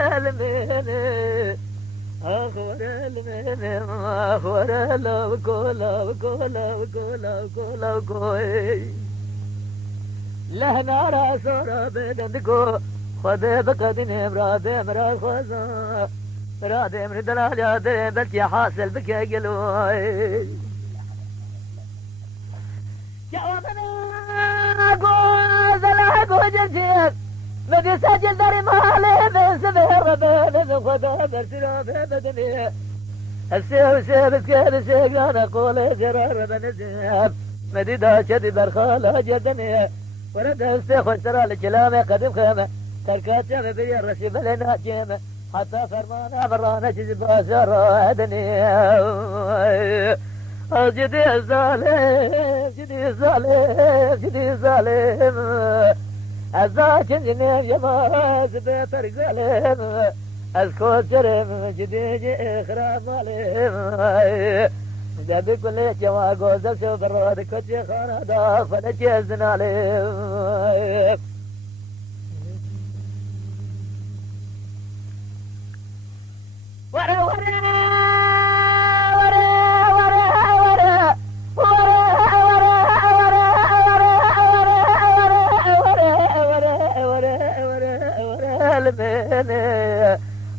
المين أخور المين أخور لو كولا كولا كولا كولا كوي لهنا راسورا بدندكو خذ بقدني مراد مراد خزا مراد مرد العجاد بلتي حاصل بك قلوي جوابنا قوز العقو جلسيك بدي سجل داري مالي من سبير ربنا خذا برسلو بدني السيو سيبت كيف سيق انا قولي زرار بنزيب مديدا شدي برخالة جدني ورد استخوش ترى لكلامي قدم خيمة تركات شامي بري الرشيب لنا جيمة حتى فرمانا برانا جزب أسرادني جدي الظالم جدي الظالم جدي الظالم الزاك جنيم يماز بيتر قلم اسكوت جرم جدي جي اخرام مالم دبي كل جوا غوزل سو برود كجي خانا دا فنجي زنالم ورا ورا ورا ورا ورا المين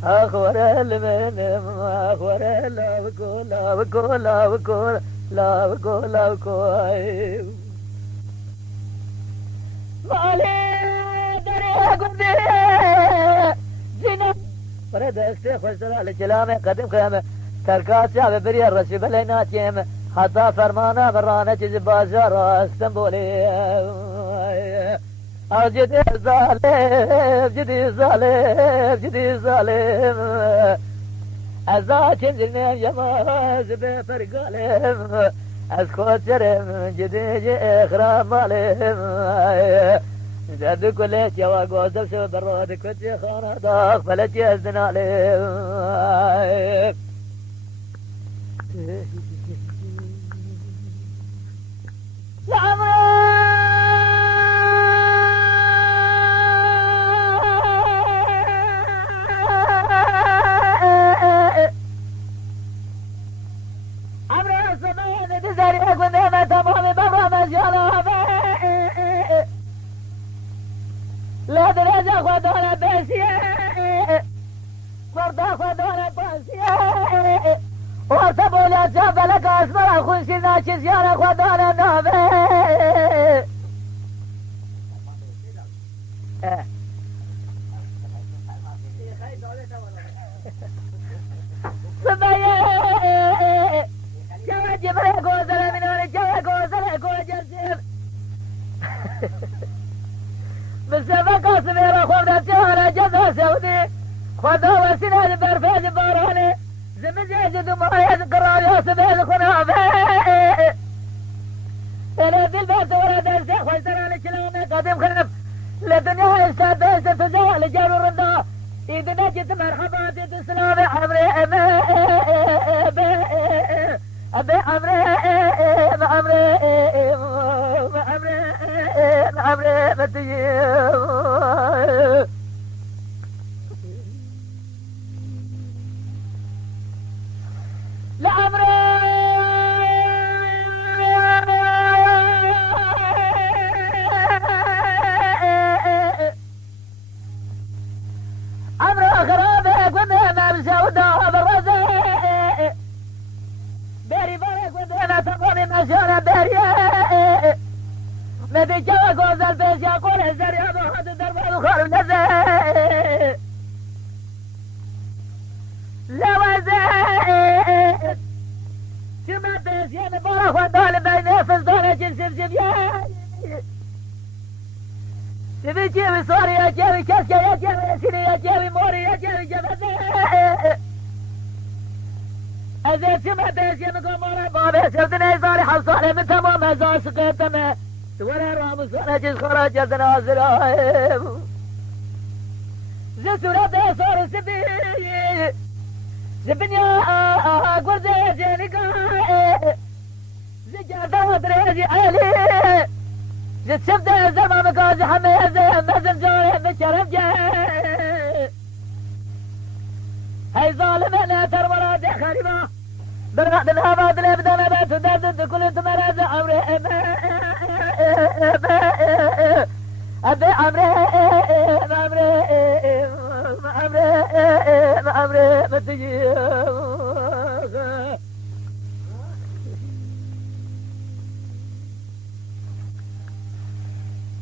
أخور المين أخور لا بكو لا بكو لا بكو لا بكو لا بكو مالي دري قدي زينب ورد استخوش ترى كلامي قدم خيمة تركات شعب بري الرشيب لينات يم حتى فرمانا برانا جزب بازار اسطنبولي جدي ظالم جدي ظالم جدي ظالم أزاك جنيم يماز بفرقالم أسكوت جرم جدي جي إخرام مالم زاد كليت يا واقوز سو برود كنت خانا داخ فلت يزن عليم يا عمرو لا درجة خدونا بسيا فردا خدونا بسيا وارتبوا لا جاب لك اسمر خوشي ناشي يانا خدونا نوبي صبايا جوا جبري غوزلا منوري جوا غوزلا غوجل بالسبقة سميرة خورنا جهرة جزا سودي خذا وسنة برفيز باراني زمجاج دموعي قرار يا سبيل خنافي انا ذي البيت ورد السيخ واشترى لكلامي قديم خنف لدنيا الشابة ستجاه لجار الرضا إذا نجد مرحبا جد سلامي عمري أبي عمري بديم لعمري عمري خرابك ودينا بسوداء بالرزق بيري بارك ودينا تقومي مشانا بيري مدي جوا قوز البيش يقول الزر يا محمد درب الخار نزل لا وزير شما بيش يا مبارك ودول بين فزدون جنسف جبيان تبي جيبي صوري يا جيبي كسكي يا جيبي سيني يا جيبي موري يا جيبي جبزي أزيد شما بيش يا مقامورة بابي شفتني صاري حصالي من تمام هزار سقيتنا ولا رامس ولا جز خرج نازل زسورة بيصور سبي زبنيا قرزي جينيكا زجادة دريجي علي زتشفت زرما مكازي حميزي مزم جاري مشرف جاي هاي ظالمة لا ترى دي خريبة برغد الهباد اللي بدنا بات ودرد كل تمرز عمري أبي عمري ما تجي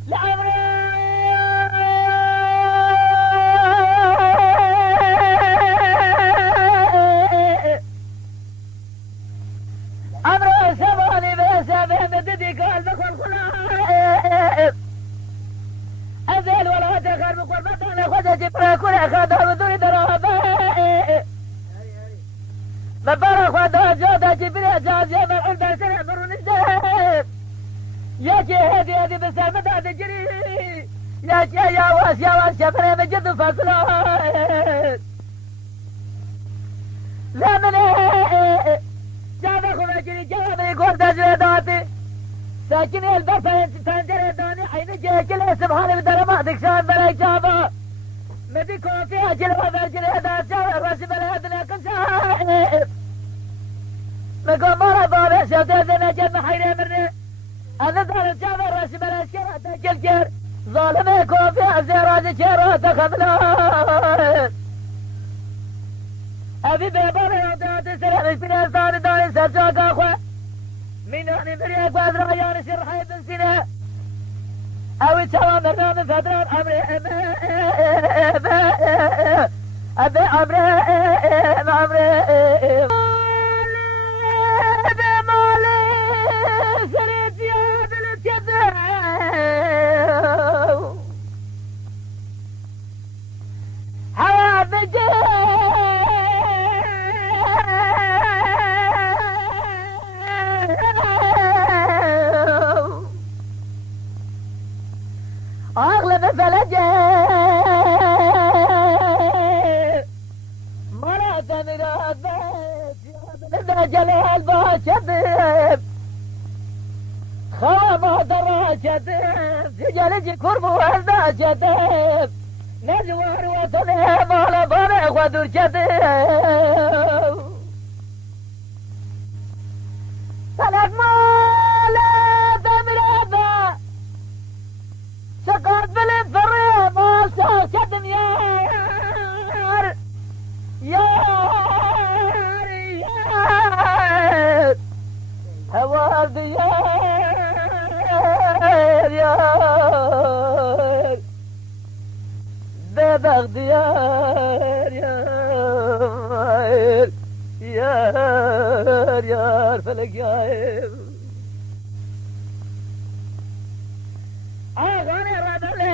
لعمري عمري سباني بسبب مددي قلب كل خلاص أزل ولا تخر بقربة أنا خذ جبرة كل خذ ودوري درابة مبارك خذ جودة جبرة جاز يمر عند سنة برون الجهب يا جهدي هذه بسامة هذا جري يا واس شفرة مجد فصلات لا من جاب أخو جري جاب يقول تجريداتي ساكن البصر تنجر داني عين جاكل سبحان بدرماتك شان بلاي شابا مدي كوفي أجل وفرجل هذا شاور راسي بلاد لكن شاهر مقوم مرة بابا شوتي زنا جد محيري مني أنا دار شاور راسي بلاد شرات أجل جر ظالمي كوفي أزيرات شرات خبلات أبي بابا يوضعت سرح بسنة ثاني داني سرشاك أخوة من أنا بريك وأدرى يا نشر حي بالسنة أو تسوى برنامج فترة أبي مالي سريت يا بلد يدعو حياة بجي أغلب فلجة مرات مرات بدنا جلال باشبب خامة دراشدب جلج كرب وهذا شدب نجوار وطني مال بارق ودور شدب فلك مال تمرابا سقط بالفريق ما ساكت يار هوا ديار ببغ ديار يار فلك يار أغاني ردلي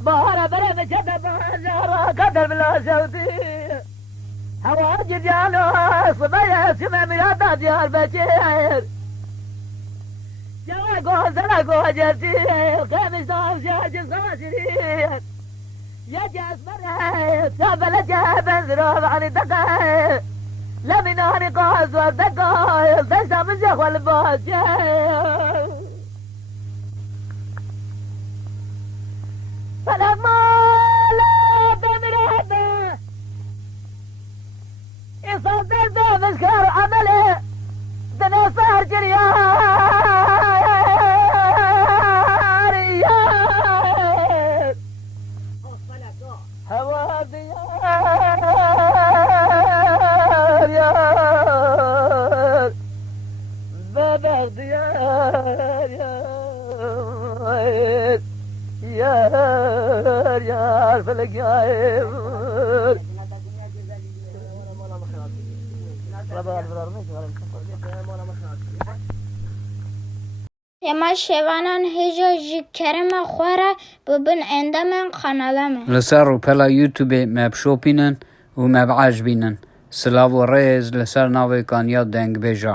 بهارة بلا مجدة بهارة قدر بلا صوتي هواجي ديالو صبايا سمع ميرادا ديال بشير جوا قوة زرع قوة جرسير خامس دار شاجر سواسير يا جاس مرة سابل جاب انزروب عن الدقائق لمناني قاس وردقائل دشتا مزيخ والباشر فلما لا تمرهده يصدر ده مذكر عمله دني صار جريار هوا ديار يار بابا ديار يار فلك يار يما شوانان هجا جي كرم خوارا ببن عندما قنالما لسر وبلا يوتيوب ماب شوبينن وماب عاجبينن سلاو ريز لسر ناوي كان ياد دنگ بيجا